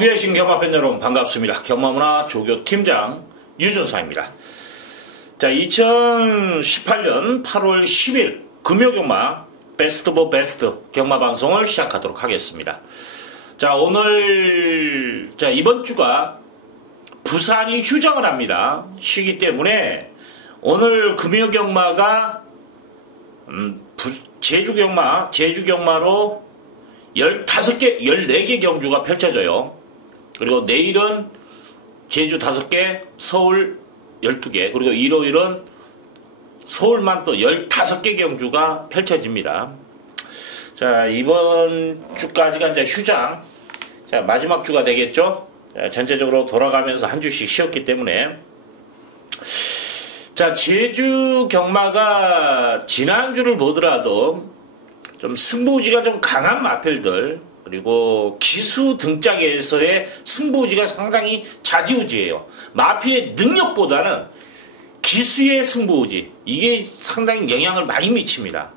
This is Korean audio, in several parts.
경주의 경마팬 여러분 반갑습니다. 경마문화 조교팀장 유준상입니다. 자, 2018년 8월 10일 금요경마 베스트 오브 베스트 경마방송을 시작하도록 하겠습니다. 자, 오늘 이번 주가 부산이 휴장을 합니다. 쉬기 때문에 오늘 금요경마가 제주경마로 15개, 14개 경주가 펼쳐져요. 그리고 내일은 제주 5개, 서울 12개, 그리고 일요일은 서울만 또 15개 경주가 펼쳐집니다. 자, 이번 주까지가 이제 휴장. 자, 마지막 주가 되겠죠? 자, 전체적으로 돌아가면서 한 주씩 쉬었기 때문에. 자, 제주 경마가 지난주를 보더라도 좀 승부지가 좀 강한 마필들, 그리고 기수 등짝에서의 승부지가 상당히 좌지우지예요. 마필의 능력보다는 기수의 승부지, 이게 상당히 영향을 많이 미칩니다.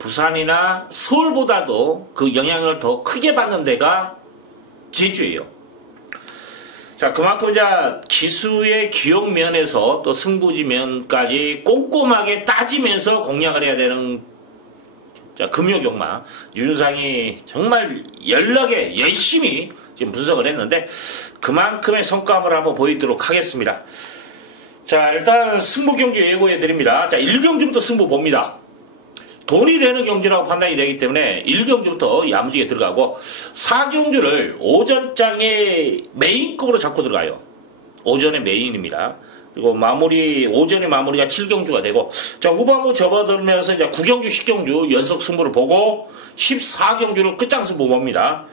부산이나 서울보다도 그 영향을 더 크게 받는 데가 제주예요. 자, 그만큼 이제 기수의 기록 면에서 또 승부지 면까지 꼼꼼하게 따지면서 공략을 해야 되는 자, 금요경마 유준상이 정말 연락에 열심히 지금 분석을 했는데 그만큼의 성과를 한번 보이도록 하겠습니다. 자, 일단 승부 경주 예고해 드립니다. 자, 1경주부터 승부 봅니다. 돈이 되는 경주라고 판단이 되기 때문에 1경주부터 야무지게 들어가고 4경주를 오전장에 메인급으로 잡고 들어가요. 오전에 메인입니다. 그리고 오전에 마무리가 7경주가 되고, 자, 후반부 접어들면서 이제 9경주, 10경주 연속 승부를 보고, 14경주를 끝장승부 봅니다.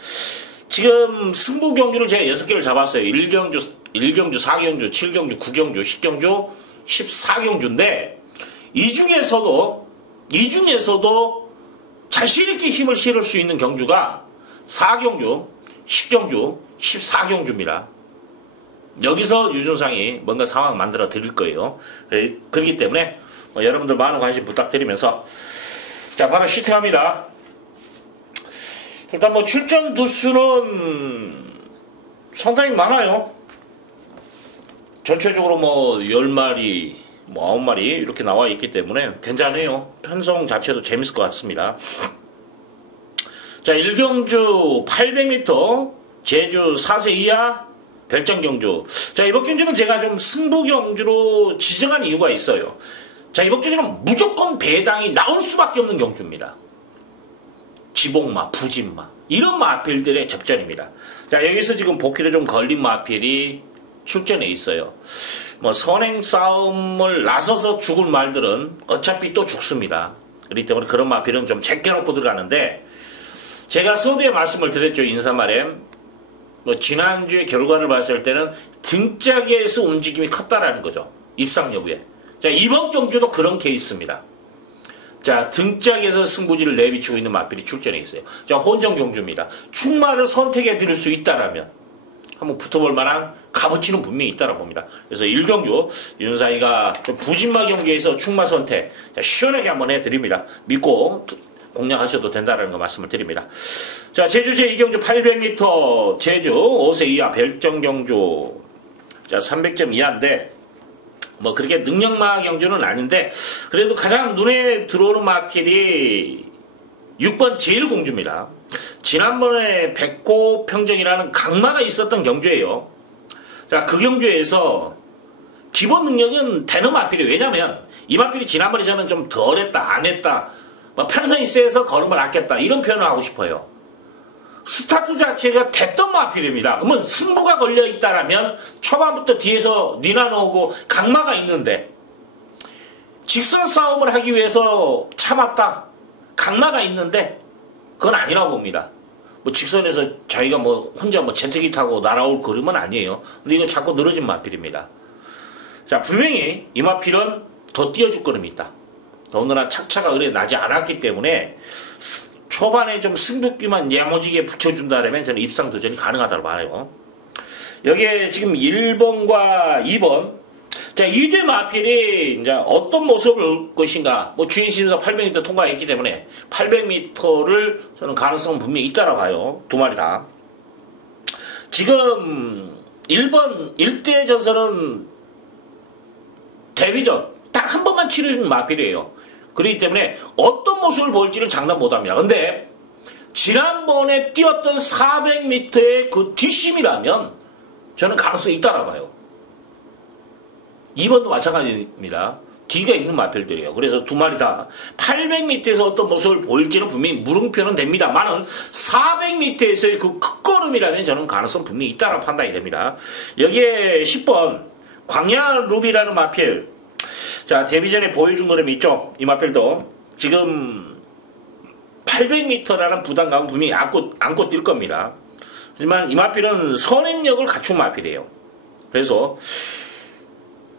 지금 승부 경주를 제가 6개를 잡았어요. 1경주, 4경주, 7경주, 9경주, 10경주, 14경주인데, 이 중에서도 자신있게 힘을 실을 수 있는 경주가 4경주, 10경주, 14경주입니다. 여기서 유준상이 뭔가 상황을 만들어 드릴 거예요. 그렇기 때문에 여러분들 많은 관심 부탁드리면서 자, 바로 시팅합니다. 일단 출전 두수는 상당히 많아요. 전체적으로 10마리, 9마리 이렇게 나와 있기 때문에 괜찮아요. 편성 자체도 재밌을 것 같습니다. 자, 1경주 800m 제주 4세 이하 별정경주. 자, 이번 경주는 제가 좀 승부경주로 지정한 이유가 있어요. 자, 이번 경주는 무조건 배당이 나올 수밖에 없는 경주입니다. 지복마, 부진마, 이런 마필들의 접전입니다. 자, 여기서 지금 복귀를 좀 걸린 마필이 출전해 있어요. 선행 싸움을 나서서 죽을 말들은 어차피 또 죽습니다. 그렇기 때문에 그런 마필은 좀 제껴놓고 들어가는데, 제가 서두에 말씀을 드렸죠, 인사말에. 지난주에 결과를 봤을 때는 등짝에서 움직임이 컸다라는 거죠. 입상 여부에. 자, 이번 경주도 그런 케이스입니다. 자, 등짝에서 승부지를 내비치고 있는 마필이 출전해 있어요. 자, 혼전 경주입니다. 충마를 선택해 드릴 수 있다라면 한번 붙어볼 만한 값어치는 분명히 있다라고 봅니다. 그래서 1경주 윤사이가 부진마 경기에서 충마 선택 시원하게 한번 해드립니다. 믿고 공략하셔도 된다는 거 말씀을 드립니다. 자, 제주 제2경주 800m 제주 5세 이하 별정경주. 자, 300점 이하인데 그렇게 능력마 경주는 아닌데 그래도 가장 눈에 들어오는 마필이 6번 제일공주입니다. 지난번에 백호평정이라는 강마가 있었던 경주예요. 자, 그 경주에서 기본 능력은 되는 마필이에요. 왜냐면 이 마필이 지난번에 저는 좀 덜했다, 안 했다, 편성이 세서 걸음을 아꼈다, 이런 표현을 하고 싶어요. 스타트 자체가 됐던 마필입니다. 그러면 승부가 걸려있다라면 초반부터 뒤에서 니나노고 강마가 있는데 직선 싸움을 하기 위해서 참았다, 강마가 있는데 그건 아니라고 봅니다. 직선에서 자기가 혼자 제트기 타고 날아올 그림은 아니에요. 근데 이거 자꾸 늘어진 마필입니다. 자, 분명히 이 마필은 더 띄워줄 걸음이 있다. 더군다나 착차가 그래 나지 않았기 때문에 초반에 좀 승부기만 야무지게 붙여준다면 저는 입상 도전이 가능하다고 봐요. 여기에 지금 1번과 2번. 자, 이대 마필이 이제 어떤 모습을 볼 것인가. 주인심사 800m 통과했기 때문에 800m를 저는 가능성은 분명히 있다고 봐요. 두 마리 다. 지금 1번 1대 전선은 데뷔전 딱 한 번만 치르는 마필이에요. 그렇기 때문에 어떤 모습을 보일지를 장담 못합니다. 근데 지난번에 뛰었던 400m의 그 뒷심이라면 저는 가능성이 있다고 봐요. 2번도 마찬가지입니다. 뒤가 있는 마필들이에요. 그래서 두 마리 다 800m에서 어떤 모습을 보일지는 분명히 물음표는 됩니다만은 400m에서의 그 끝걸음이라면 저는 가능성 분명히 있다고 판단이 됩니다. 여기에 10번 광야 루비라는 마필, 자 데뷔전에 보여준 걸음이 있죠. 이 마필도 지금 800m라는 부담감은 분명히 안고 뛸 겁니다. 하지만 이 마필은 선행력을 갖춘 마필이에요. 그래서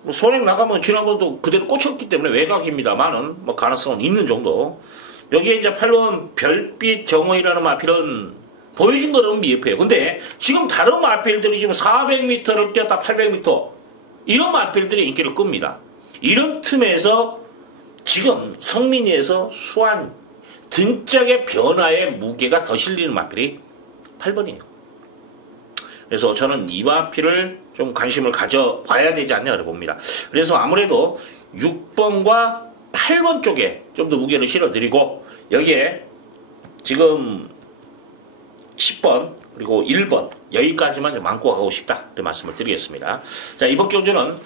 뭐 선행 나가면 지난번도 그대로 꽂혔기 때문에 외곽입니다만은 뭐 가능성은 있는 정도. 여기에 이제 8번 별빛 정호이라는 마필은 보여준 거는 미흡해요. 근데 지금 다른 마필들이 지금 400m를 뛰었다 800m 이런 마필들이 인기를 끕니다. 이런 틈에서 지금 성민이에서 수완 등짝의 변화의 무게가 더 실리는 마필이 8번이에요. 그래서 저는 이 마필을 좀 관심을 가져봐야 되지 않냐 봅니다. 그래서 아무래도 6번과 8번 쪽에 좀 더 무게를 실어드리고 여기에 지금 10번 그리고 1번 여기까지만 좀 안고 가고 싶다 이런 말씀을 드리겠습니다. 자, 이번 경주는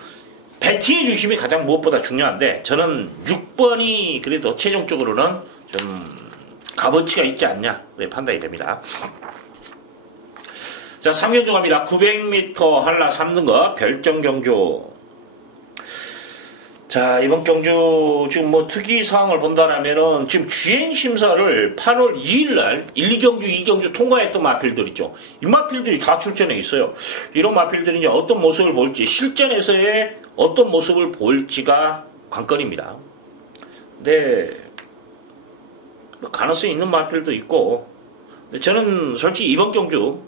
배팅의 중심이 가장 무엇보다 중요한데 저는 6번이 그래도 최종적으로는 좀 값어치가 있지 않냐 판단이 됩니다. 자, 3경주 갑니다. 900m 한라 3등급 별정 경주. 자, 이번 경주 지금 뭐 특이 사항을 본다라면은 지금 주행 심사를 8월 2일 날 1, 2경주, 2경주 통과했던 마필들 있죠. 이 마필들이 다 출전해 있어요. 이런 마필들이 이제 어떤 모습을 볼지, 실전에서의 어떤 모습을 볼지가 관건입니다. 근데 가능성이 있는 마필도 있고, 근데 저는 솔직히 이번 경주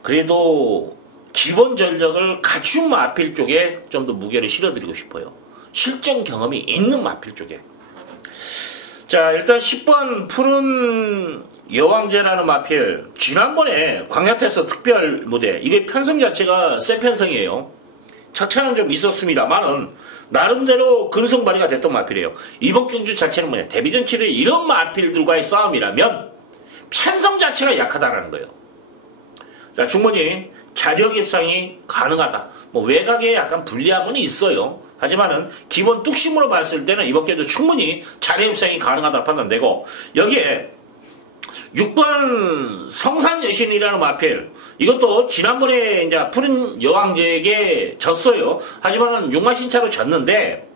그래도 기본 전력을 갖춘 마필 쪽에 좀 더 무게를 실어드리고 싶어요. 실전 경험이 있는 마필 쪽에. 자, 일단 10번 푸른 여왕제라는 마필. 지난번에 광야태에서 특별 무대. 이게 편성 자체가 새 편성이에요. 차차는 좀 있었습니다만은 나름대로 근성 발휘가 됐던 마필이에요. 이번 경주 자체는 뭐냐. 데뷔전 치를 이런 마필들과의 싸움이라면 편성 자체가 약하다는 거예요. 자, 충분히 자력 입상이 가능하다. 뭐 외곽에 약간 불리함은 있어요. 하지만은 기본 뚝심으로 봤을 때는 이번 경주 충분히 자력 입상이 가능하다 판단되고 여기에 6번 성산여신이라는 마필 이것도 지난번에 이제 푸른 여왕제에게 졌어요. 하지만은 6마신차로 졌는데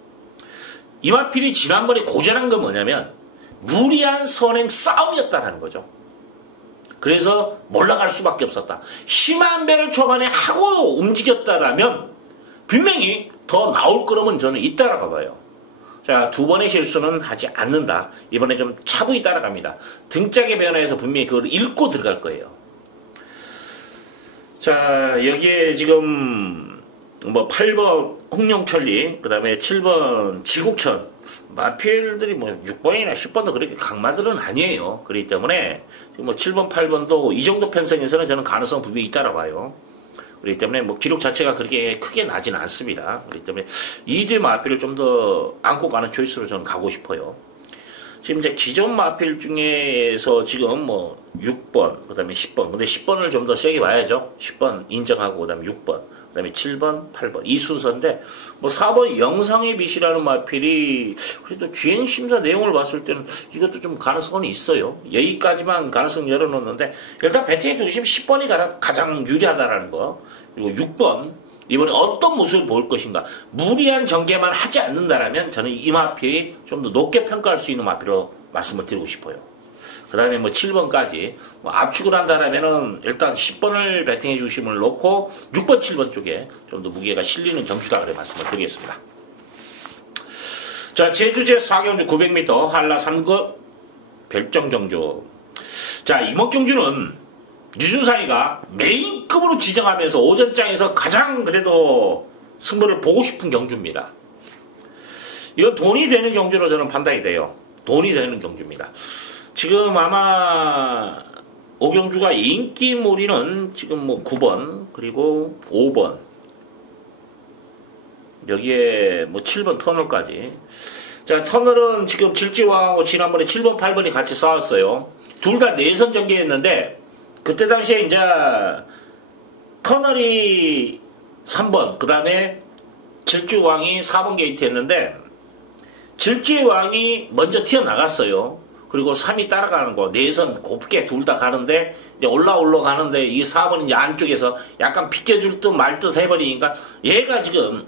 이 마필이 지난번에 고전한 건 뭐냐면 무리한 선행 싸움이었다는 거죠. 그래서 몰라갈 수밖에 없었다. 심한 배를 초반에 하고 움직였다라면 분명히 더 나올 거라면 저는 있다라고 봐요. 자, 두 번의 실수는 하지 않는다. 이번에 좀 차분히 따라갑니다. 등짝의 변화에서 분명히 그걸 읽고 들어갈 거예요. 자, 여기에 지금 뭐 8번 홍룡천리, 그 다음에 7번 지국천 마필들이 뭐 6번이나 10번도 그렇게 강마들은 아니에요. 그렇기 때문에 뭐 7번, 8번도 이 정도 편성에서는 저는 가능성 분명히 있다라고 봐요. 그렇기 때문에 뭐 기록 자체가 그렇게 크게 나지는 않습니다. 그렇기 때문에 이 두 마필을 좀 더 안고 가는 초이스로 저는 가고 싶어요. 지금 이제 기존 마필 중에서 지금 뭐 6번, 그 다음에 10번. 근데 10번을 좀 더 세게 봐야죠. 10번 인정하고, 그 다음에 6번, 그 다음에 7번, 8번. 이 순서인데, 뭐 4번 영상의 빛이라는 마필이 그래도 주행심사 내용을 봤을 때는 이것도 좀 가능성은 있어요. 여기까지만 가능성 열어놓는데, 일단 배팅의 중심 10번이 가장 유리하다라는 거. 그리고 6번. 이번에 어떤 모습을 볼 것인가. 무리한 전개만 하지 않는다라면 저는 이 마필이 좀 더 높게 평가할 수 있는 마필로 말씀을 드리고 싶어요. 그 다음에 뭐 7번까지 뭐 압축을 한다라면은 일단 10번을 배팅해 주심을 놓고 6번, 7번 쪽에 좀 더 무게가 실리는 경주다 그래 말씀을 드리겠습니다. 자, 제주제 4경주 900m 한라 3급 별정경주. 자, 이번 경주는 류준상이가 메인급으로 지정하면서 오전장에서 가장 그래도 승부를 보고 싶은 경주입니다. 이거 돈이 되는 경주로 저는 판단이 돼요. 돈이 되는 경주입니다. 지금 아마 오경주가 인기몰이는 지금 뭐 9번 그리고 5번 여기에 뭐 7번 터널까지. 자, 터널은 지금 질지왕하고 지난번에 7번 8번이 같이 싸웠어요. 둘 다 내선 전개했는데 그때 당시에 이제 터널이 3번 그 다음에 질주왕이 4번 게이트 했는데 질주왕이 먼저 튀어나갔어요. 그리고 3이 따라가는 거 내선 곱게 둘 다 가는데 이제 올라가는데 이 4번이 이제 안쪽에서 약간 비껴줄 듯 말 듯 해버리니까 얘가 지금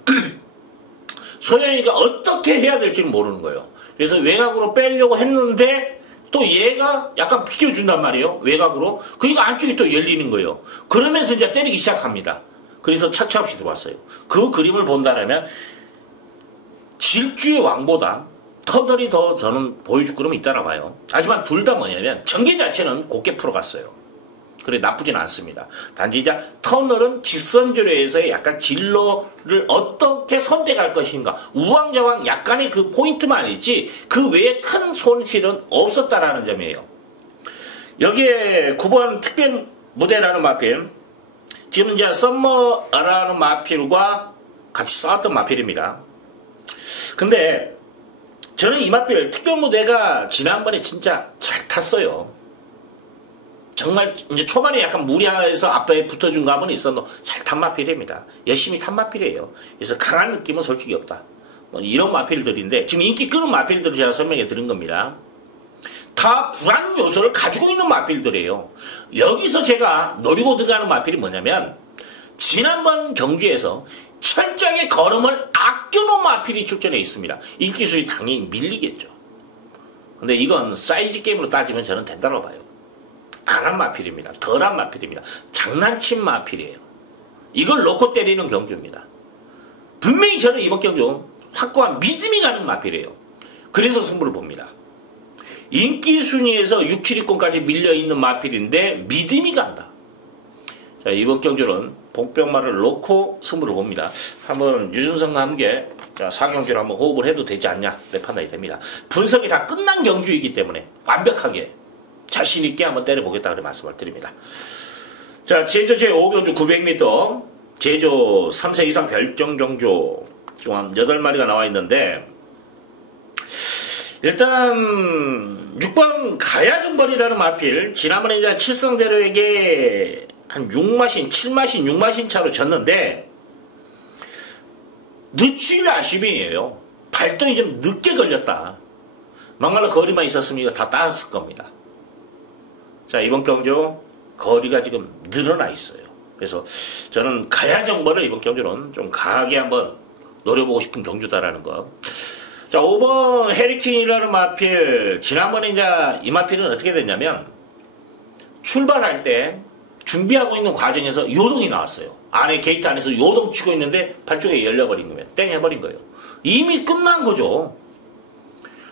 소영이가 어떻게 해야 될지 모르는 거예요. 그래서 외곽으로 빼려고 했는데 또 얘가 약간 비껴준단 말이에요. 외곽으로. 그러니까 안쪽이 또 열리는 거예요. 그러면서 이제 때리기 시작합니다. 그래서 착취없이 들어왔어요. 그 그림을 본다면 질주의 왕보다 터널이 더 저는 보여줄 그림이 있다고 봐요. 하지만 둘 다 뭐냐면 전개 자체는 곱게 풀어갔어요. 그래 나쁘진 않습니다. 단지 이제 터널은 직선주로에서의 약간 진로를 어떻게 선택할 것인가 우왕좌왕 약간의 그 포인트만 있지 그 외에 큰 손실은 없었다라는 점이에요. 여기에 9번 특별 무대라는 마필 지금 이제 썸머라는 마필과 같이 싸웠던 마필입니다. 근데 저는 이 마필 특별 무대가 지난번에 진짜 잘 탔어요. 정말 이제 초반에 약간 무리해서 앞에 붙어준 감은 있어도 잘 탄 마필입니다. 열심히 탄 마필이에요. 그래서 강한 느낌은 솔직히 없다. 뭐 이런 마필들인데 지금 인기 끄는 마필들을 제가 설명해 드린 겁니다. 다 불안 요소를 가지고 있는 마필들이에요. 여기서 제가 노리고 들어가는 마필이 뭐냐면 지난번 경주에서 철저하게 걸음을 아껴놓은 마필이 출전해 있습니다. 인기수이 당연히 밀리겠죠. 근데 이건 사이즈 게임으로 따지면 저는 된다고 봐요. 안 한 마필입니다. 덜한 마필입니다. 장난친 마필이에요. 이걸 놓고 때리는 경주입니다. 분명히 저는 이번 경주 확고한 믿음이 가는 마필이에요. 그래서 승부를 봅니다. 인기 순위에서 6, 7위권까지 밀려있는 마필인데 믿음이 간다. 자, 이번 경주는 복병마를 놓고 승부를 봅니다. 한번 유준성과 함께 자, 4경주를 한번 호흡을 해도 되지 않냐 내 판단이 됩니다. 분석이 다 끝난 경주이기 때문에 완벽하게 자신있게 한번 때려보겠다 그런 말씀을 드립니다. 자, 제조 제5경주 900m 제조 3세 이상 별정경주 한 8마리가 나와 있는데 일단 6번 가야정벌이라는 마필 지난번에 이제 칠성대로에게 한 6마신 7마신 6마신 차로 졌는데 늦추기는 아쉬움이에요. 발동이 좀 늦게 걸렸다. 막말로 거리만 있었으면 이거 다 따랐을 겁니다. 자, 이번 경주 거리가 지금 늘어나 있어요. 그래서 저는 가야정벌을 이번 경주는 좀 강하게 한번 노려보고 싶은 경주다라는 거. 자, 5번 해리킹이라는 마필 지난번에 이제 이 마필은 어떻게 됐냐면 출발할 때 준비하고 있는 과정에서 요동이 나왔어요. 안에 게이트 안에서 요동 치고 있는데 팔쪽에 열려버린 거면 땡 해버린 거예요. 이미 끝난 거죠.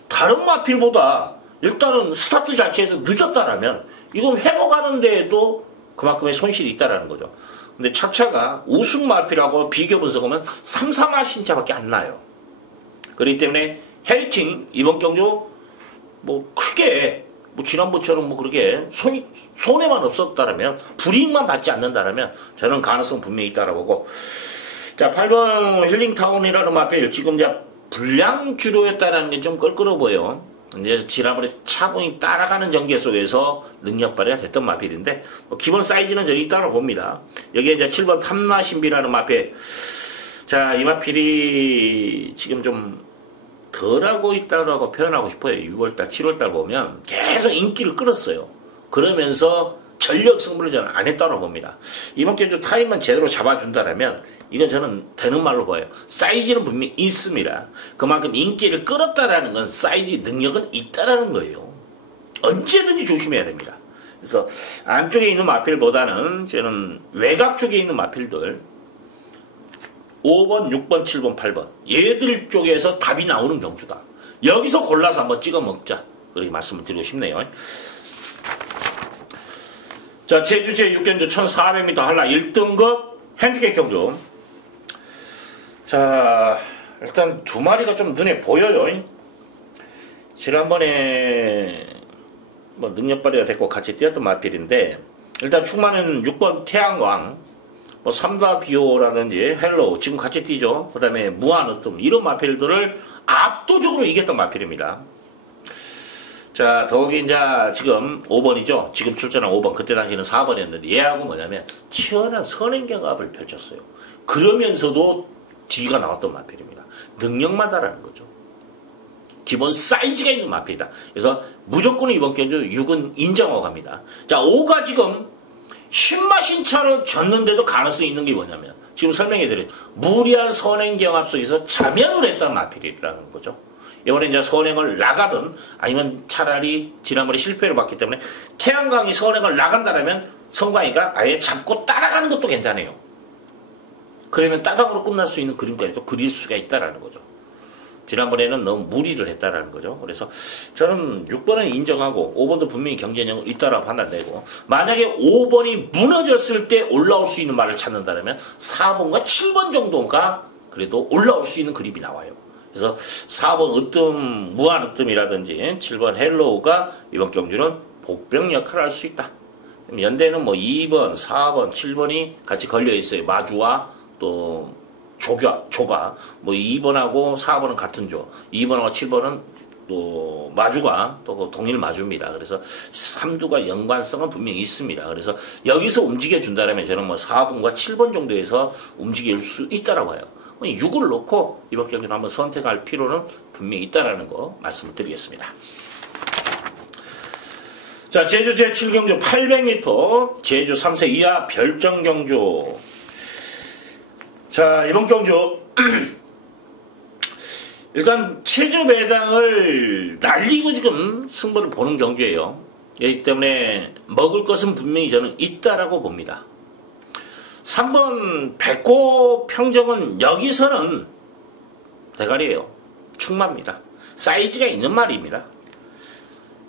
다른 마필보다 일단은 스타트 자체에서 늦었다라면 이건 회복하는 데에도 그만큼의 손실이 있다라는 거죠. 근데 착차가 우승 마필하고 비교 분석하면 3, 4마 신차밖에 안 나요. 그렇기 때문에 해리킹 이번 경주 뭐 크게 뭐 지난번처럼 뭐 그렇게 손해만 없었다라면 불이익만 받지 않는다라면 저는 가능성 분명히 있다라고 보고 자 8번 힐링타운이라는 마필 지금 이제 불량 주로였다라는 게 좀 껄끄러워 보여. 이제 지난번에 차분히 따라가는 전개 속에서 능력 발휘가 됐던 마필인데 뭐 기본 사이즈는 저기 있다고 봅니다. 여기에 이제 7번 탐나신비라는 마필 자 이 마필이 지금 좀 덜하고 있다고 표현하고 싶어요. 6월달 7월달 보면 계속 인기를 끌었어요. 그러면서 전력 승부를 저는 안 했다고 봅니다. 이번 경주 타임만 제대로 잡아준다면 이건 저는 되는 말로 보여요. 사이즈는 분명히 있습니다. 그만큼 인기를 끌었다라는 건 사이즈 능력은 있다라는 거예요. 언제든지 조심해야 됩니다. 그래서 안쪽에 있는 마필보다는 저는 외곽 쪽에 있는 마필들 5번, 6번, 7번, 8번 얘들 쪽에서 답이 나오는 경주다. 여기서 골라서 한번 찍어 먹자. 그렇게 말씀을 드리고 싶네요. 자, 제주 제6경주 1400m 한라 1등급 핸디캡 경주. 자, 일단 두 마리가 좀 눈에 보여요. 지난번에 뭐 능력 발휘가 됐고 같이 뛰었던 마필인데 일단 충만은 6번 태양광, 뭐 삼다비오라든지 헬로우 지금 같이 뛰죠. 그 다음에 무한으뜸 이런 마필들을 압도적으로 이겼던 마필입니다. 자, 더욱이 이제 지금 5번이죠. 지금 출전한 5번, 그때 당시는 4번이었는데 얘하고 뭐냐면 치열한 선행경합을 펼쳤어요. 그러면서도 뒤가 나왔던 마필입니다. 능력마다라는 거죠. 기본 사이즈가 있는 마필이다. 그래서 무조건 이번 경주 6은 인정하고 갑니다. 자, 5가 지금 신마신 차로 졌는데도 가능성이 있는 게 뭐냐면 지금 설명해드린 무리한 선행경합 속에서 자면을 했던 마필이라는 거죠. 이번에 이제 선행을 나가든 아니면 차라리 지난번에 실패를 봤기 때문에 태양광이 선행을 나간다면 성광이가 아예 잡고 따라가는 것도 괜찮아요. 그러면 따닥으로 끝날 수 있는 그림까지도 그릴 수가 있다라는 거죠. 지난번에는 너무 무리를 했다라는 거죠. 그래서 저는 6번은 인정하고 5번도 분명히 경쟁력은 있다라고 판단되고 만약에 5번이 무너졌을 때 올라올 수 있는 말을 찾는다면 4번과 7번 정도가 그래도 올라올 수 있는 그림이 나와요. 그래서 4번 으뜸, 무한 으뜸이라든지 7번 헬로우가 이번 경주는 복병 역할을 할 수 있다. 연대는 뭐 2번, 4번, 7번이 같이 걸려 있어요. 마주와 또 조가. 뭐 2번하고 4번은 같은 조. 2번하고 7번은 또 마주가 또 동일 마주입니다. 그래서 3두가 연관성은 분명히 있습니다. 그래서 여기서 움직여 준다면 저는 뭐 4번과 7번 정도에서 움직일 수 있다라고 해요. 6을 놓고 이번 경기를 한번 선택할 필요는 분명히 있다라는 거 말씀을 드리겠습니다. 자, 제주 제7경주 800m 제주 3세 이하 별정경주. 자, 이번 경주 일단 체조 배당을 날리고 지금 승부를 보는 경주예요. 그렇기 때문에 먹을 것은 분명히 저는 있다라고 봅니다. 3번 백호 평정은 여기서는 대가리예요. 충마입니다. 사이즈가 있는 말입니다.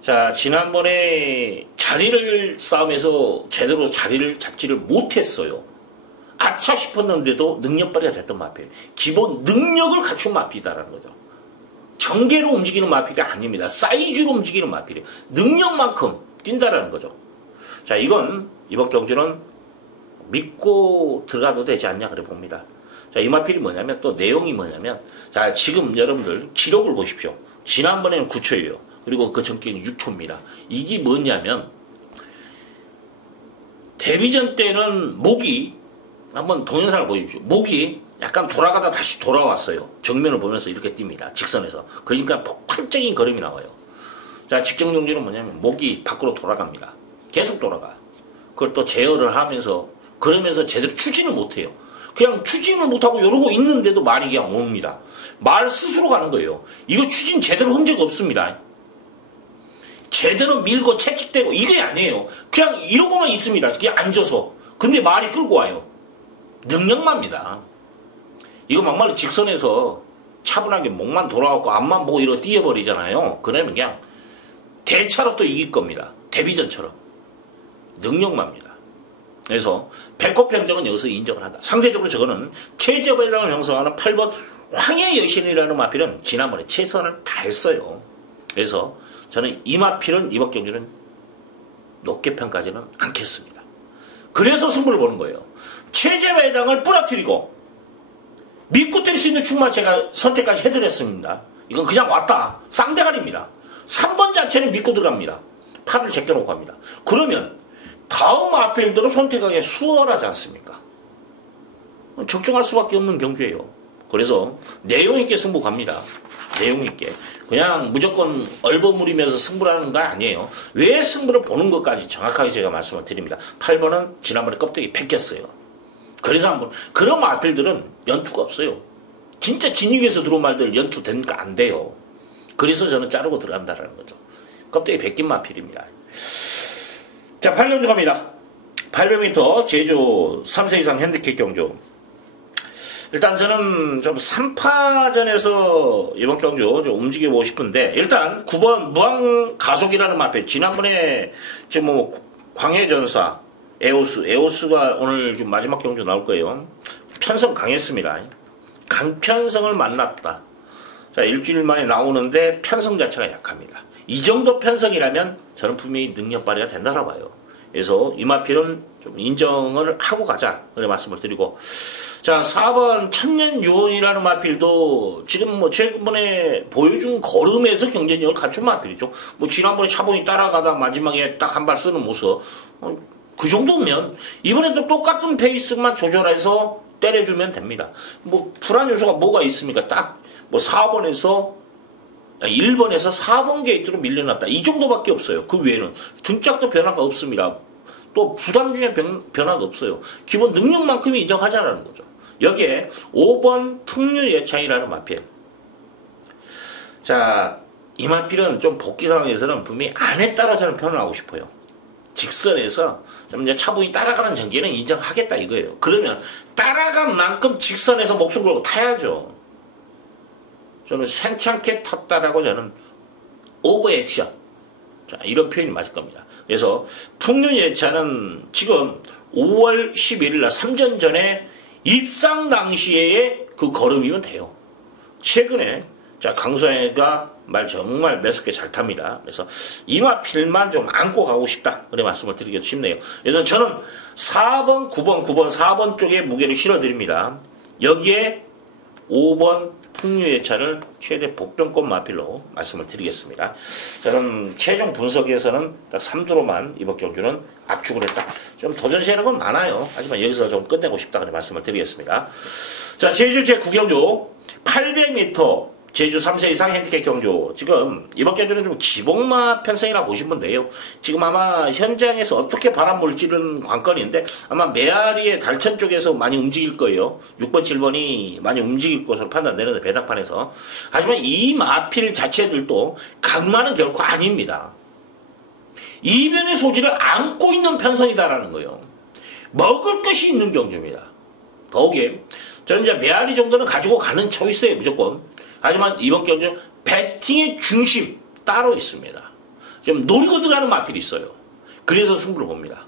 자, 지난번에 자리를 싸움에서 제대로 자리를 잡지를 못했어요. 아차 싶었는데도 능력 발휘가 됐던 마필. 기본 능력을 갖춘 마필이다라는 거죠. 전개로 움직이는 마필이 아닙니다. 사이즈로 움직이는 마필이에요. 능력만큼 뛴다라는 거죠. 자, 이건 이번 경주는 믿고 들어가도 되지 않냐 그래 봅니다. 자, 이 마필이 뭐냐면 또 내용이 뭐냐면 자, 지금 여러분들 기록을 보십시오. 지난번에는 9초예요. 그리고 그 전기는 6초입니다. 이게 뭐냐면 데뷔전 때는 목이 한번 동영상을 보십시오. 목이 약간 돌아가다 다시 돌아왔어요. 정면을 보면서 이렇게 뜁니다. 직선에서. 그러니까 폭발적인 걸음이 나와요. 자, 직정경주는 뭐냐면 목이 밖으로 돌아갑니다. 계속 돌아가. 그걸 또 제어를 하면서 그러면서 제대로 추진을 못해요. 그냥 추진을 못하고 이러고 있는데도 말이 그냥 옵니다. 말 스스로 가는 거예요. 이거 추진 제대로 한 적 없습니다. 제대로 밀고 채찍대고 이게 아니에요. 그냥 이러고만 있습니다. 그냥 앉아서. 근데 말이 끌고 와요. 능력만입니다. 이거 막말로 직선에서 차분하게 목만 돌아가고 앞만 보고 이러고 뛰어버리잖아요. 그러면 그냥 대차로 또 이길 겁니다. 데뷔전처럼. 능력만입니다. 그래서 백호평정은 여기서 인정을 한다. 상대적으로 저거는 체제배당을 형성하는 8번 황해 여신이라는 마필은 지난번에 최선을 다했어요. 그래서 저는 이 마필은 이번 경기는 높게 평가하지는 않겠습니다. 그래서 승부를 보는 거예요. 체제배당을 부러뜨리고 믿고 뛸 수 있는 충마 제가 선택까지 해드렸습니다. 이건 그냥 왔다. 쌍대가리입니다. 3번 자체는 믿고 들어갑니다. 팔을 제껴놓고 합니다. 그러면 다음 마필들은 선택하기 수월하지 않습니까? 적정할 수밖에 없는 경주예요. 그래서 내용 있게 승부 갑니다. 내용 있게. 그냥 무조건 얼버무리면서 승부를 하는 거 아니에요. 왜 승부를 보는 것까지 정확하게 제가 말씀을 드립니다. 8번은 지난번에 껍데기 벗겼어요. 그래서 한번 그런 마필들은 연투가 없어요. 진짜 진육에서 들어온 말들 연투 되니까 안 돼요. 그래서 저는 자르고 들어간다는 거죠. 껍데기 벗긴 마필입니다. 자, 8경주 갑니다. 800m 제주 3세 이상 핸디캡 경주. 일단 저는 좀 3파전에서 이번 경주 좀 움직여보고 싶은데, 일단 9번 무한 가속이라는 마필. 지난번에 지금 뭐 광해전사, 에오스가 오늘 좀 마지막 경주 나올 거예요. 편성 강했습니다. 강편성을 만났다. 자, 일주일 만에 나오는데 편성 자체가 약합니다. 이 정도 편성이라면 저는 분명히 능력 발휘가 된다고 봐요. 그래서 이 마필은 좀 인정을 하고 가자. 그래 말씀을 드리고. 자, 4번 천년유언이라는 마필도 지금 뭐 최근에 보여준 걸음에서 경쟁력을 갖춘 마필이죠. 뭐 지난번에 차분히 따라가다 마지막에 딱 한 발 쓰는 모습. 그 정도면 이번에도 똑같은 페이스만 조절해서 때려주면 됩니다. 뭐 불안 요소가 뭐가 있습니까? 딱 뭐 1번에서 4번 게이트로 밀려났다. 이 정도밖에 없어요. 그 외에는 등짝도 변화가 없습니다. 또 부담 중에 변화도 없어요. 기본 능력만큼이 인정하자라는 거죠. 여기에 5번 풍류예창이라는 마필. 자, 이 마필은 좀 복귀 상황에서는 분명히 안에 따라 저는 표현하고 싶어요. 직선에서 좀 이제 차분히 따라가는 전개는 인정하겠다 이거예요. 그러면 따라간 만큼 직선에서 목숨 걸고 타야죠. 저는 생창게 탔다라고 저는 오버액션. 자, 이런 표현이 맞을 겁니다. 그래서 풍류예차는 지금 5월 11일 날 3전 전에 입상 당시에 그 걸음이면 돼요. 최근에 자, 강수아가 말 정말 매섭게 잘 탑니다. 그래서 이마필만 좀 안고 가고 싶다. 그래 말씀을 드리기도 쉽네요. 그래서 저는 4번, 9번, 4번 쪽에 무게를 실어드립니다. 여기에 5번 풍류예차를 최대 복병권 마필로 말씀을 드리겠습니다. 저는 최종 분석에서는 딱 3두로만 이번 경주는 압축을 했다. 좀 도전 세력은 많아요. 하지만 여기서 좀 끝내고 싶다. 그래 말씀을 드리겠습니다. 자, 제주 제9경주 800m 제주 3세 이상 핸디캡 경주. 지금 이번 경주는 좀 기복마 편성이라 보시면 돼요. 지금 아마 현장에서 어떻게 바람 몰지는 관건인데 아마 메아리의 달천 쪽에서 많이 움직일 거예요. 6번, 7번이 많이 움직일 것으로 판단되는데 배당판에서. 하지만 이 마필 자체들도 강마는 결코 아닙니다. 이면의 소지를 안고 있는 편성이다라는 거예요. 먹을 것이 있는 경주입니다. 더욱이 저는 이제 메아리 정도는 가지고 가는 초이스예요. 무조건. 하지만 이번 경주 배팅의 중심 따로 있습니다. 좀 노리고 들어가는 마필이 있어요. 그래서 승부를 봅니다.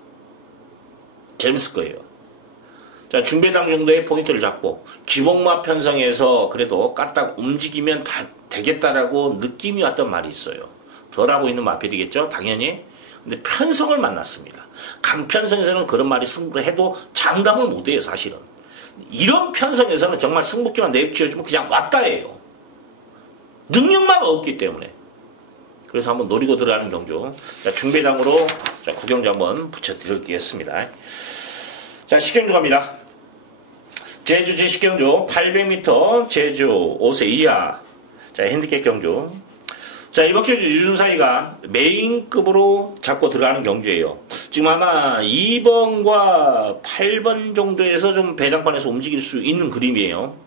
재밌을 거예요. 자, 중배당 정도의 포인트를 잡고 기복마 편성에서 그래도 까딱 움직이면 다 되겠다라고 느낌이 왔던 말이 있어요. 덜하고 있는 마필이겠죠? 당연히. 근데 편성을 만났습니다. 강편성에서는 그런 말이 승부를 해도 장담을 못해요. 사실은. 이런 편성에서는 정말 승부기만 내비치워주면 그냥 왔다예요. 능력만 없기 때문에. 그래서 한번 노리고 들어가는 경주. 자, 중배당으로 자, 구경주 한번 붙여드리겠습니다. 자, 식경주 갑니다. 제주 제10경주 800m 제주 5세 이하. 자, 핸디캡 경주. 자, 이번 경주 유준사이가 메인급으로 잡고 들어가는 경주예요. 지금 아마 2번과 8번 정도에서 좀 배당판에서 움직일 수 있는 그림이에요.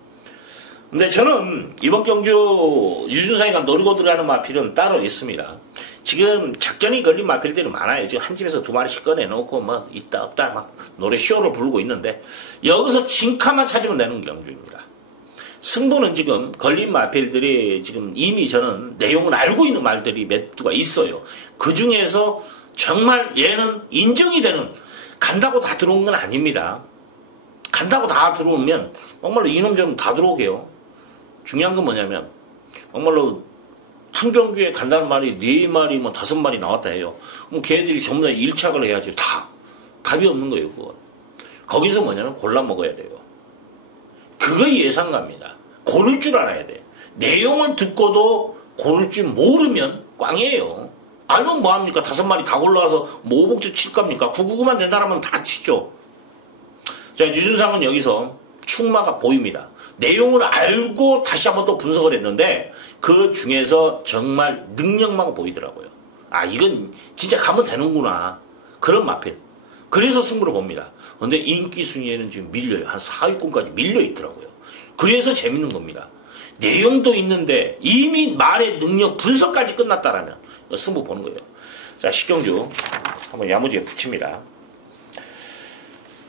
근데 저는 이번 경주 유준상이가 노리고 들어가는 마필은 따로 있습니다. 지금 작전이 걸린 마필들이 많아요. 지금 한 집에서 2마리씩 꺼내놓고 막 있다 없다 막 노래 쇼를 부르고 있는데 여기서 진카만 찾으면 되는 경주입니다. 승부는 지금 걸린 마필들이 지금 이미 저는 내용을 알고 있는 말들이 몇 두가 있어요. 그 중에서 정말 얘는 인정이 되는 간다고 다 들어온 건 아닙니다. 간다고 다 들어오면 정말로 이놈 좀 다 들어오게요. 중요한 건 뭐냐면 정말로 한 경주에 간다는 말이 4마리 뭐 5마리 나왔다 해요. 그럼 걔들이 전부 다 1착을 해야지. 답이 없는 거예요. 그건. 거기서 뭐냐면 골라 먹어야 돼요. 그거 예상갑니다. 고를 줄 알아야 돼. 내용을 듣고도 고를 줄 모르면 꽝이에요. 알면 뭐합니까? 5마리 다 골라와서 모복도 칠 겁니까? 999만 된다라면 다 치죠. 자, 유준상은 여기서 충마가 보입니다. 내용을 알고 다시 한번 또 분석을 했는데 그 중에서 정말 능력만 보이더라고요. 아, 이건 진짜 가면 되는구나. 그런 마필. 그래서 승부를 봅니다. 근데 인기 순위에는 지금 밀려요. 한 4위권까지 밀려 있더라고요. 그래서 재밌는 겁니다. 내용도 있는데 이미 말의 능력 분석까지 끝났다라면 승부 보는 거예요. 자, 10경주 한번 야무지게 붙입니다.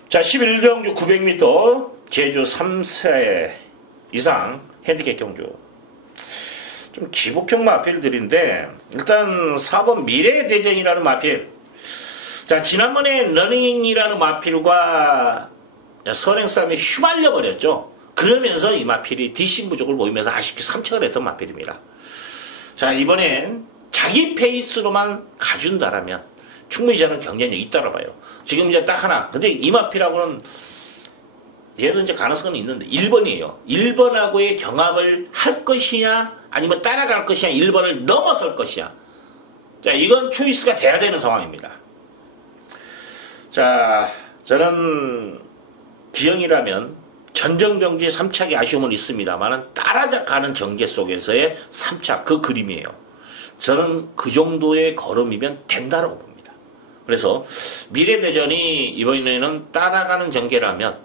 자, 11경주 900m 제주 3세 이상 핸디캡 경주. 좀 기복형 마필들인데 일단 4번 미래의 대전이라는 마필. 자, 지난번에 러닝이라는 마필과 선행싸움에 휘말려 버렸죠. 그러면서 이 마필이 뒷심 부족을 보이면서 아쉽게 3착을 했던 마필입니다. 자, 이번엔 자기 페이스로만 가준다라면 충분히 저는 경쟁력이 있다고 봐요. 지금 이제 딱 하나. 근데 이 마필하고는 얘도 이제 가능성은 있는데 1번이에요. 1번하고의 경합을 할 것이냐 아니면 따라갈 것이냐 1번을 넘어설 것이냐. 자, 이건 초이스가 돼야 되는 상황입니다. 자, 저는 기영이라면 전정경주의 3착의 아쉬움은 있습니다만 따라가는 전개 속에서의 3착 그 그림이에요. 저는 그 정도의 걸음이면 된다고 봅니다. 그래서 미래대전이 이번에는 따라가는 전개라면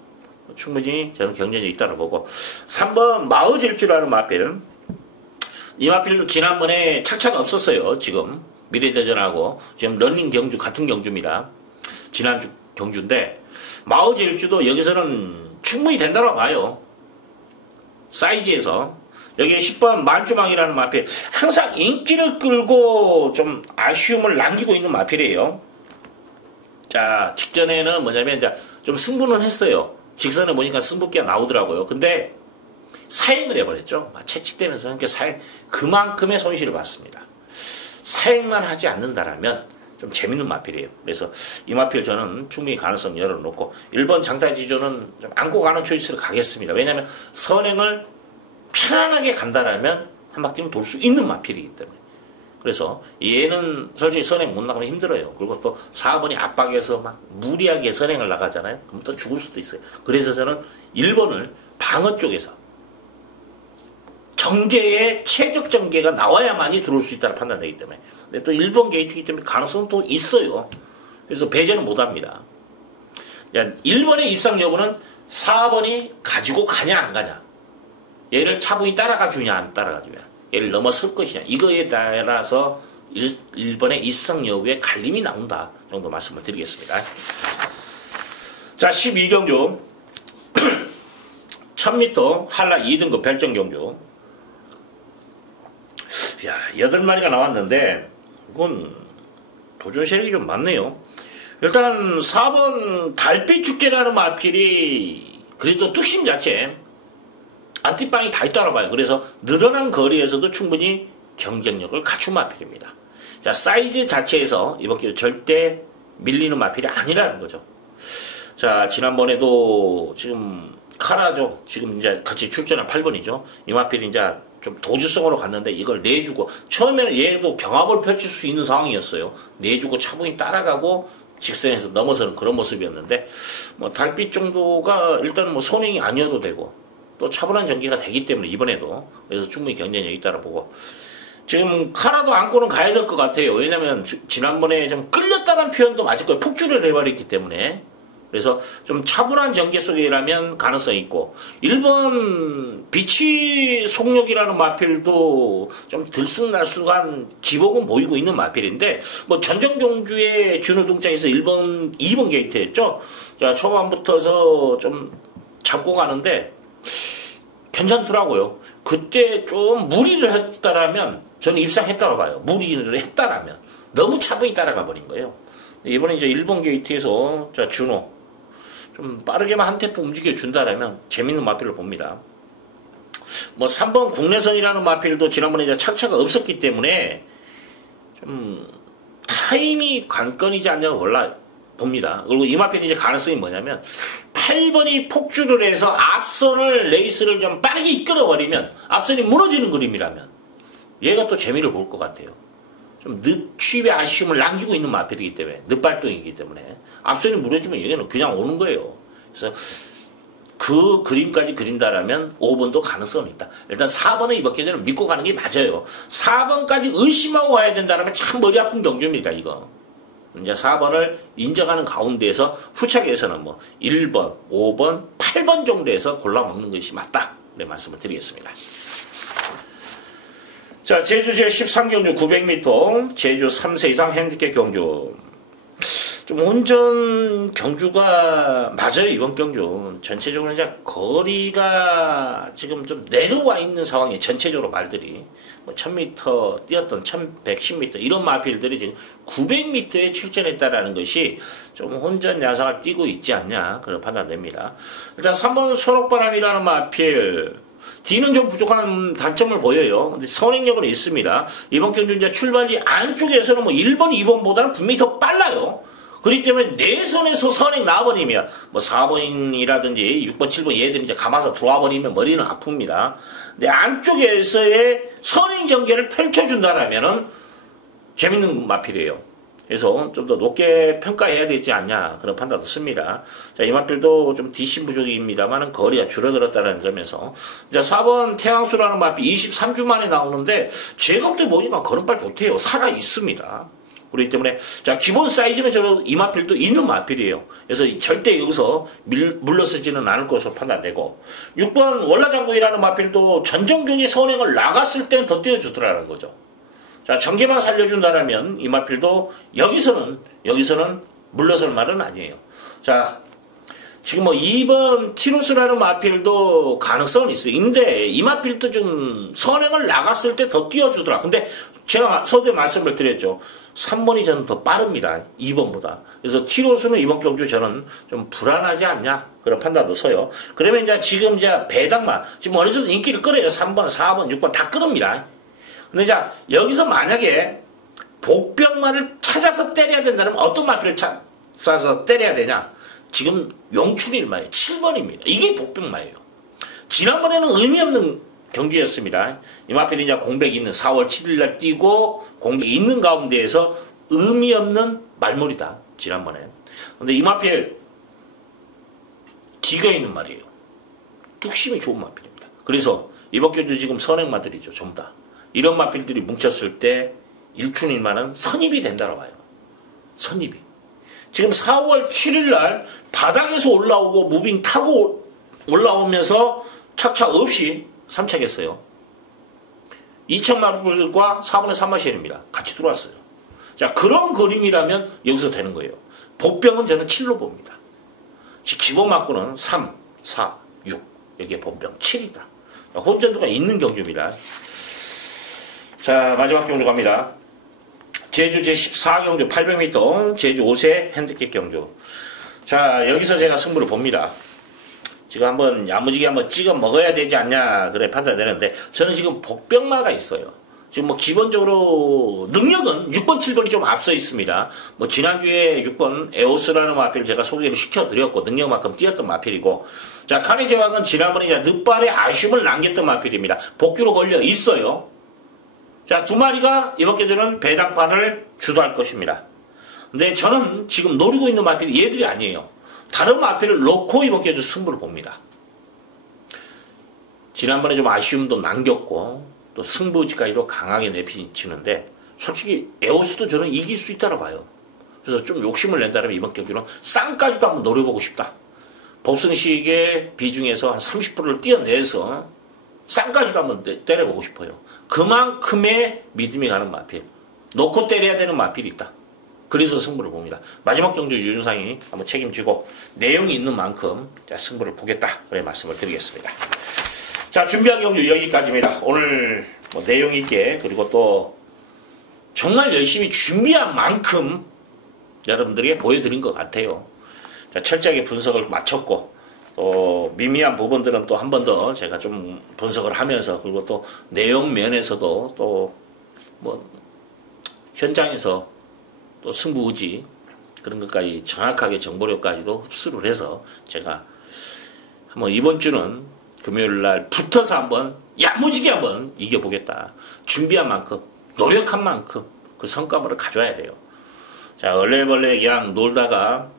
충분히 저는 경쟁력이 있다고 보고 3번 마우질주라는 마필 이 마필도 지난번에 착착 없었어요. 지금 미래대전하고 지금 러닝 경주 같은 경주입니다. 지난주 경주인데 마우질주도 여기서는 충분히 된다고 봐요. 사이즈에서 여기 10번 말주망이라는 마필 항상 인기를 끌고 좀 아쉬움을 남기고 있는 마필이에요. 자, 직전에는 뭐냐면 이제 좀 승부는 했어요. 직선에 보니까 승부기가 나오더라고요. 근데 사행을 해버렸죠. 채찍대면서 그만큼의 손실을 봤습니다. 사행만 하지 않는다라면 좀 재밌는 마필이에요. 그래서 이 마필 저는 충분히 가능성 열어놓고 1번 장타지조는 좀 안고 가는 초이스를 가겠습니다. 왜냐하면 선행을 편안하게 간다라면 한 바퀴는 돌 수 있는 마필이기 때문에. 그래서 얘는 솔직히 선행 못 나가면 힘들어요. 그리고 또 4번이 압박해서 막 무리하게 선행을 나가잖아요. 그럼 또 죽을 수도 있어요. 그래서 저는 1번을 방어 쪽에서 전개의 최적 전개가 나와야만이 들어올 수 있다고 판단되기 때문에. 근데 또 1번 게이트이기 때문에 가능성은 또 있어요. 그래서 배제는 못합니다. 1번의 입상 여부는 4번이 가지고 가냐 안 가냐. 얘를 차분히 따라가 주냐 안 따라가 주냐. 얘를 넘어설 것이냐. 이거에 따라서 1번의 입상 여부에 갈림이 나온다 정도 말씀을 드리겠습니다. 자, 12경주 1000m 한라 2등급 별정경주. 야, 8마리가 나왔는데 이건 도전 세력이 좀 많네요. 일단 4번 달빛 축제라는 마필이 그래도 뚝심 자체 안티빵이 다 있다고 봐요. 그래서 늘어난 거리에서도 충분히 경쟁력을 갖춘 마필입니다. 자, 사이즈 자체에서 이번 기회에 절대 밀리는 마필이 아니라는 거죠. 자, 지난번에도 지금 카라죠. 지금 이제 같이 출전한 8번이죠. 이 마필이 이제 좀 도주성으로 갔는데 이걸 내주고 처음에는 얘도 경합을 펼칠 수 있는 상황이었어요. 내주고 차분히 따라가고 직선에서 넘어서는 그런 모습이었는데 뭐 달빛 정도가 일단 뭐 손행이 아니어도 되고 또 차분한 전개가 되기 때문에 이번에도 그래서 충분히 경쟁력이 있다고 보고 지금 카라도 안고는 가야 될 것 같아요. 왜냐면 지난번에 좀 끌렸다는 표현도 맞을 거예요. 폭주를 해버렸기 때문에. 그래서 좀 차분한 전개 속이라면 가능성이 있고 1번 비치 속력이라는 마필도 좀 들쑥날쑥한 기복은 보이고 있는 마필인데 뭐 전정경주의 준우등장에서 1번 2번 게이트였죠. 자, 초반부터서 좀 잡고 가는데 괜찮더라고요. 그때 좀 무리를 했다라면 저는 입상했다고 봐요. 무리를 했다라면 너무 차분히 따라가 버린 거예요. 이번에 이제 1번 게이트에서 자, 준호 좀 빠르게만 한 템포 움직여 준다라면 재밌는 마필을 봅니다. 뭐 3번 국내선이라는 마필도 지난번에 이제 착차가 없었기 때문에 좀 타임이 관건이지 않냐고 몰라 봅니다. 그리고 이 마필이 이제 가능성이 뭐냐면 8번이 폭주를 해서 앞선을 레이스를 좀 빠르게 이끌어버리면 앞선이 무너지는 그림이라면 얘가 또 재미를 볼 것 같아요. 좀 늦취의 아쉬움을 남기고 있는 마필이기 때문에 늦발동이기 때문에 앞선이 무너지면 얘는 그냥 오는 거예요. 그래서 그 그림까지 그린다라면 5번도 가능성은 있다. 일단 4번은 이번 경기는 믿고 가는 게 맞아요. 4번까지 의심하고 가야 된다라면 참 머리 아픈 경주입니다. 이거. 이제 4번을 인정하는 가운데에서 후착에서는 뭐 1번, 5번, 8번 정도에서 골라먹는 것이 맞다. 네, 말씀을 드리겠습니다. 자, 제주 제13경주 900m, 제주 3세 이상 핸디캡 경주. 좀 혼전 경주가 맞아요. 이번 경주 전체적으로 이제 거리가 지금 좀 내려와 있는 상황이 전체적으로 말들이 뭐 1000m 뛰었던 1110m 이런 마필들이 지금 900m에 출전했다라는 것이 좀 혼전 야상을 띄고 있지 않냐 그런 판단됩니다. 일단 3번 소록바람이라는 마필 뒤는 좀 부족한 단점을 보여요. 근데 선행력은 있습니다. 이번 경주 이제 출발이 안쪽에서는 뭐 1번, 2번보다는 분명히 더 빨라요. 그렇기 때문에 내선에서 선행 나와버리면 뭐 4번이라든지 6번, 7번 얘들이 이제 감아서 들어와 버리면 머리는 아픕니다. 근데 안쪽에서의 선행 경기를 펼쳐준다라면은 재밌는 마필이에요. 그래서 좀 더 높게 평가해야 되지 않냐 그런 판단도 씁니다. 자, 이 마필도 좀 뒷심 부족입니다만 거리가 줄어들었다는 점에서 자 4번 태양수라는 마필 23주 만에 나오는데 제가 때 보니까 걸음발 좋대요. 살아 있습니다. 그렇기 때문에 자 기본 사이즈는 저도 이 마필도 있는 마필이에요. 그래서 절대 여기서 물러서지는 않을 것으로 판단되고 6번 월라장군이라는 마필도 전정균이 선행을 나갔을 때는 더 띄워주더라는 거죠. 자 전개만 살려준다면 이 마필도 여기서는 물러설 말은 아니에요. 자 지금 뭐 2번 티로스라는 마필도 가능성은 있어요. 근데 이 마필도 좀 선행을 나갔을 때 더 띄워주더라. 근데 제가 서두에 말씀을 드렸죠. 3번이 저는 더 빠릅니다. 2번보다. 그래서 티로스는 이번 경주 저는 좀 불안하지 않냐. 그런 판단도 서요. 그러면 이제 지금 이제 배당만, 지금 어느 정도 인기를 끌어요. 3번, 4번, 6번 다 끌습니다. 근데 자, 여기서 만약에 복병마를 찾아서 때려야 된다면 어떤 마필을 찾아서 때려야 되냐? 지금 용출일마예요. 7번입니다. 이게 복병마예요. 지난번에는 의미 없는 경기였습니다. 이 마필이 이제 공백 있는 4월 7일 날 뛰고 공백 있는 가운데에서 의미 없는 말몰이다. 지난번에. 근데 이 마필 뒤가 있는 말이에요. 뚝심이 좋은 마필입니다. 그래서 이번 경주 지금 선행마들이죠. 전부 다. 이런 마필들이 뭉쳤을 때 일춘일마는 선입이 된다고 봐요. 선입이. 지금 4월 7일 날 바닥에서 올라오고 무빙 타고 올라오면서 착착 없이 3착했어요. 2천마필과 4분의 3마실입니다. 같이 들어왔어요. 자, 그런 그림이라면 여기서 되는 거예요. 복병은 저는 7로 봅니다. 기본 막구는 3, 4, 6. 여기에 복병 7이다. 혼전도가 있는 경주입니다. 자, 마지막 경주 갑니다. 제주 제14경주 800m 제주 5세 핸디캡 경주. 자, 여기서 제가 승부를 봅니다. 지금 한번 야무지게 한번 찍어 먹어야 되지 않냐 그래 판단되는데 저는 지금 복병마가 있어요. 지금 뭐 기본적으로 능력은 6번, 7번이 좀 앞서 있습니다. 뭐 지난주에 6번 에오스라는 마필을 제가 소개를 시켜드렸고 능력만큼 뛰었던 마필이고 자 카네제왕은 지난번에 이제 늦발에 아쉬움을 남겼던 마필입니다. 복귀로 걸려 있어요. 자, 두 마리가 이번 경주는 배당판을 주도할 것입니다. 근데 저는 지금 노리고 있는 마필이 얘들이 아니에요. 다른 마필을 놓고 이번 경주 승부를 봅니다. 지난번에 좀 아쉬움도 남겼고 또 승부지까지도 강하게 내비치는데 솔직히 에오스도 저는 이길 수 있다고 봐요. 그래서 좀 욕심을 낸다면 이번 경주는 쌍까지도 한번 노려보고 싶다. 복승식의 비중에서 한 30%를 띄어내서 쌍까지도 한번 때려보고 싶어요. 그만큼의 믿음이 가는 마필. 놓고 때려야 되는 마필이 있다. 그래서 승부를 봅니다. 마지막 경주 유준상이 한번 책임지고 내용이 있는 만큼 자, 승부를 보겠다. 그래 말씀을 드리겠습니다. 자, 준비한 경주 여기까지입니다. 오늘 뭐 내용 있게 그리고 또 정말 열심히 준비한 만큼 여러분들에게 보여드린 것 같아요. 자, 철저하게 분석을 마쳤고 또 미미한 부분들은 또 한 번 더 제가 좀 분석을 하면서 그리고 또 내용 면에서도 또 뭐 현장에서 또 승부의지 그런 것까지 정확하게 정보력까지도 흡수를 해서 제가 한번 이번 주는 금요일 날 붙어서 한번 야무지게 한번 이겨보겠다. 준비한 만큼 노력한 만큼 그 성과물을 가져와야 돼요. 자, 얼레벌레 그냥 놀다가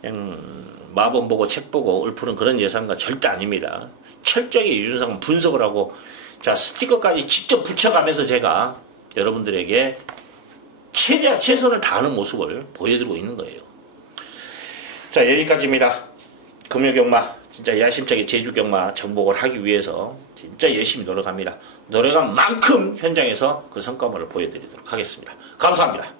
그냥 마법 보고 책 보고 읊푸는 그런 예상가 절대 아닙니다. 철저하게 유준상은 분석을 하고 자 스티커까지 직접 붙여가면서 제가 여러분들에게 최대한 최선을 다하는 모습을 보여드리고 있는 거예요. 자, 여기까지입니다. 금요경마 진짜 야심차게 제주경마 정복을 하기 위해서 진짜 열심히 노력합니다. 노력한 만큼 현장에서 그 성과물을 보여드리도록 하겠습니다. 감사합니다.